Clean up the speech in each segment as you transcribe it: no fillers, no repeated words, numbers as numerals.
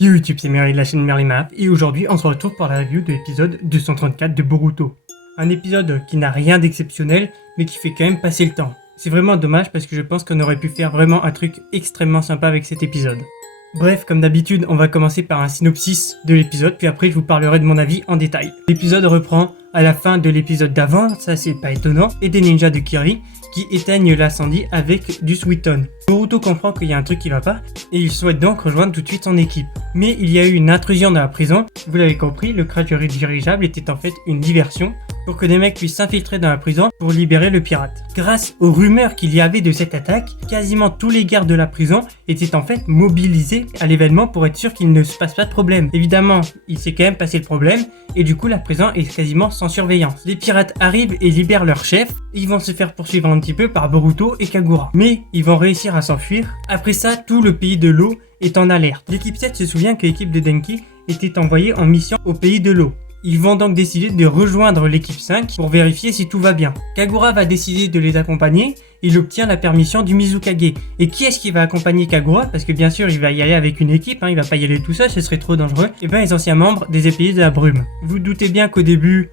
Yo YouTube, c'est Merly de la chaîne Merly Map et aujourd'hui on se retrouve pour la review de l'épisode 234 de Boruto. Un épisode qui n'a rien d'exceptionnel mais qui fait quand même passer le temps. C'est vraiment dommage parce que je pense qu'on aurait pu faire vraiment un truc extrêmement sympa avec cet épisode. Bref, comme d'habitude, on va commencer par un synopsis de l'épisode, puis après je vous parlerai de mon avis en détail. L'épisode reprend à la fin de l'épisode d'avant, ça c'est pas étonnant, et des ninjas de Kiri qui éteignent l'incendie avec du Sweeton. Boruto comprend qu'il y a un truc qui va pas, et il souhaite donc rejoindre tout de suite son équipe. Mais il y a eu une intrusion dans la prison, vous l'avez compris, le crash dirigeable était en fait une diversion, pour que des mecs puissent s'infiltrer dans la prison pour libérer le pirate. Grâce aux rumeurs qu'il y avait de cette attaque, quasiment tous les gardes de la prison étaient en fait mobilisés à l'événement pour être sûr qu'il ne se passe pas de problème. Évidemment, il s'est quand même passé le problème, et du coup la prison est quasiment sans surveillance. Les pirates arrivent et libèrent leur chef, ils vont se faire poursuivre un petit peu par Boruto et Kagura. Mais ils vont réussir à s'enfuir. Après ça, tout le pays de l'eau est en alerte. L'équipe 7 se souvient que l'équipe de Denki était envoyée en mission au pays de l'eau. Ils vont donc décider de rejoindre l'équipe 5 pour vérifier si tout va bien. Kagura va décider de les accompagner, il obtient la permission du Mizukage. Et qui est-ce qui va accompagner Kagura? Parce que bien sûr il va y aller avec une équipe, il va pas y aller tout seul, ce serait trop dangereux. Et bien les anciens membres des épéistes de la brume. Vous doutez bien qu'au début,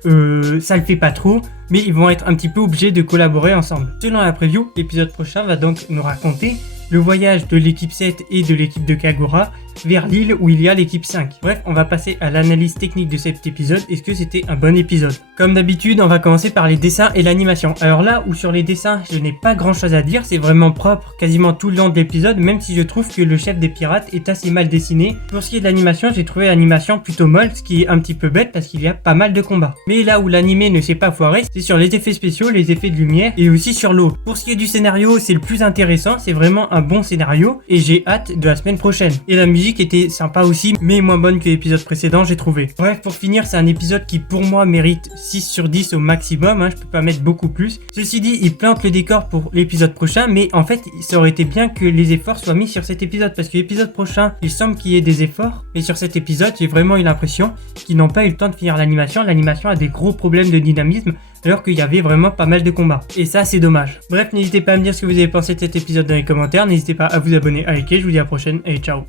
ça le fait pas trop, mais ils vont être un petit peu obligés de collaborer ensemble. Selon la preview, l'épisode prochain va donc nous raconter le voyage de l'équipe 7 et de l'équipe de Kagura vers l'île où il y a l'équipe 5. Bref, on va passer à l'analyse technique de cet épisode. Est-ce que c'était un bon épisode? Comme d'habitude, on va commencer par les dessins et l'animation. Alors là où sur les dessins, je n'ai pas grand chose à dire, c'est vraiment propre quasiment tout le long de l'épisode, même si je trouve que le chef des pirates est assez mal dessiné. Pour ce qui est de l'animation, j'ai trouvé l'animation plutôt molle, ce qui est un petit peu bête parce qu'il y a pas mal de combats. Mais là où l'animé ne s'est pas foiré, c'est sur les effets spéciaux, les effets de lumière et aussi sur l'eau. Pour ce qui est du scénario, c'est le plus intéressant, c'est vraiment un bon scénario et j'ai hâte de la semaine prochaine. Et la musique était sympa aussi, mais moins bonne que l'épisode précédent, j'ai trouvé. Bref, pour finir, c'est un épisode qui pour moi mérite 6 sur 10 au maximum, je peux pas mettre beaucoup plus. Ceci dit, il plante le décor pour l'épisode prochain, mais en fait, ça aurait été bien que les efforts soient mis sur cet épisode, parce que l'épisode prochain, il semble qu'il y ait des efforts, mais sur cet épisode, j'ai vraiment eu l'impression qu'ils n'ont pas eu le temps de finir l'animation. L'animation a des gros problèmes de dynamisme, alors qu'il y avait vraiment pas mal de combats. Et ça, c'est dommage. Bref, n'hésitez pas à me dire ce que vous avez pensé de cet épisode dans les commentaires, n'hésitez pas à vous abonner, à liker, je vous dis à la prochaine, et ciao.